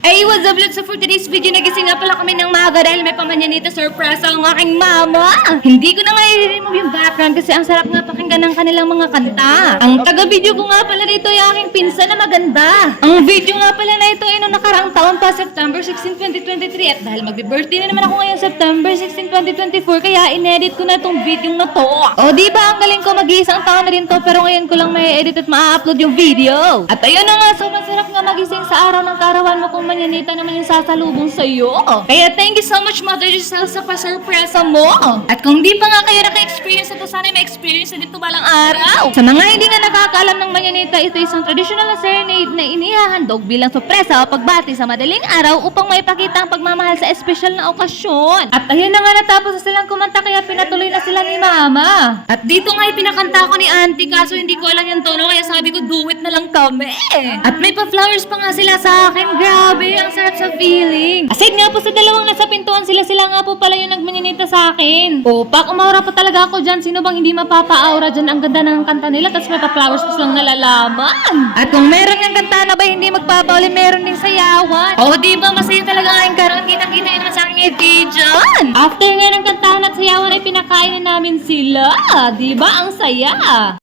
Hey, what's up, Lods? So for today's video, nagising nga pala kami ng maaga dahil may pamanyanita surprise ang aking mama. Hindi ko na nga i-remove yung background kasi ang sarap nga pakinggan ng kanilang mga kanta. Ang taga-video ko nga pala rito yung aking pinsan na maganda. Ang video nga pala na ito ay noong nakaraang taon pa, September 16, 2023. At dahil magbe-birthday na naman ako ngayon, September 16, 2024, kaya in-edit ko na itong video na to. O, diba? Ang galing ko, mag-iisang taon na rin to, pero ngayon ko lang may edit at ma-upload yung video. At ayun na nga, sobrang sarap nga magising sa araw ng karawan mo kung manyanita naman yung sasalubong sa'yo. Kaya thank you so much, Mother Giselle, sa pasurpresa mo. At kung di pa nga kayo naka-experience ito, sana may experience na dito balang araw. Sa mga hindi nga nakakaalam ng manyanita, ito isang traditional na serenade na inihahandog bilang sorpresa o pagbati sa madaling araw upang maipakita ang pagmamahal sa espesyal na okasyon. At ayun na nga, natapos na silang kumanta kaya pinatuloy na sila ni Mama. At dito nga ipinakanta ko ni Auntie kaso hindi ko alam yung tono kaya sabi ko do it na lang kami. At may pa-flowers pa nga sila sa akin. Grabe, ang sarap sa feeling. Aside nga po sa dalawang nasa pintuan, sila nga po pala yung nagmanyanita sa akin. O, umaura pa talaga ako dyan. Sino bang hindi mapapa-aura dyan? Ang ganda ng kanta nila, tapos may pa-flowers pa silang nalalaman. At kung meron yung kanta na ba hindi magpapauli, meron ding sayawan. O, diba masaya talaga ang aking karoon. Kita-kita yun naman sa aking FB dyan. After nga ng kantahan at sayawan ay pinakain na namin sila. Diba? Ang saya.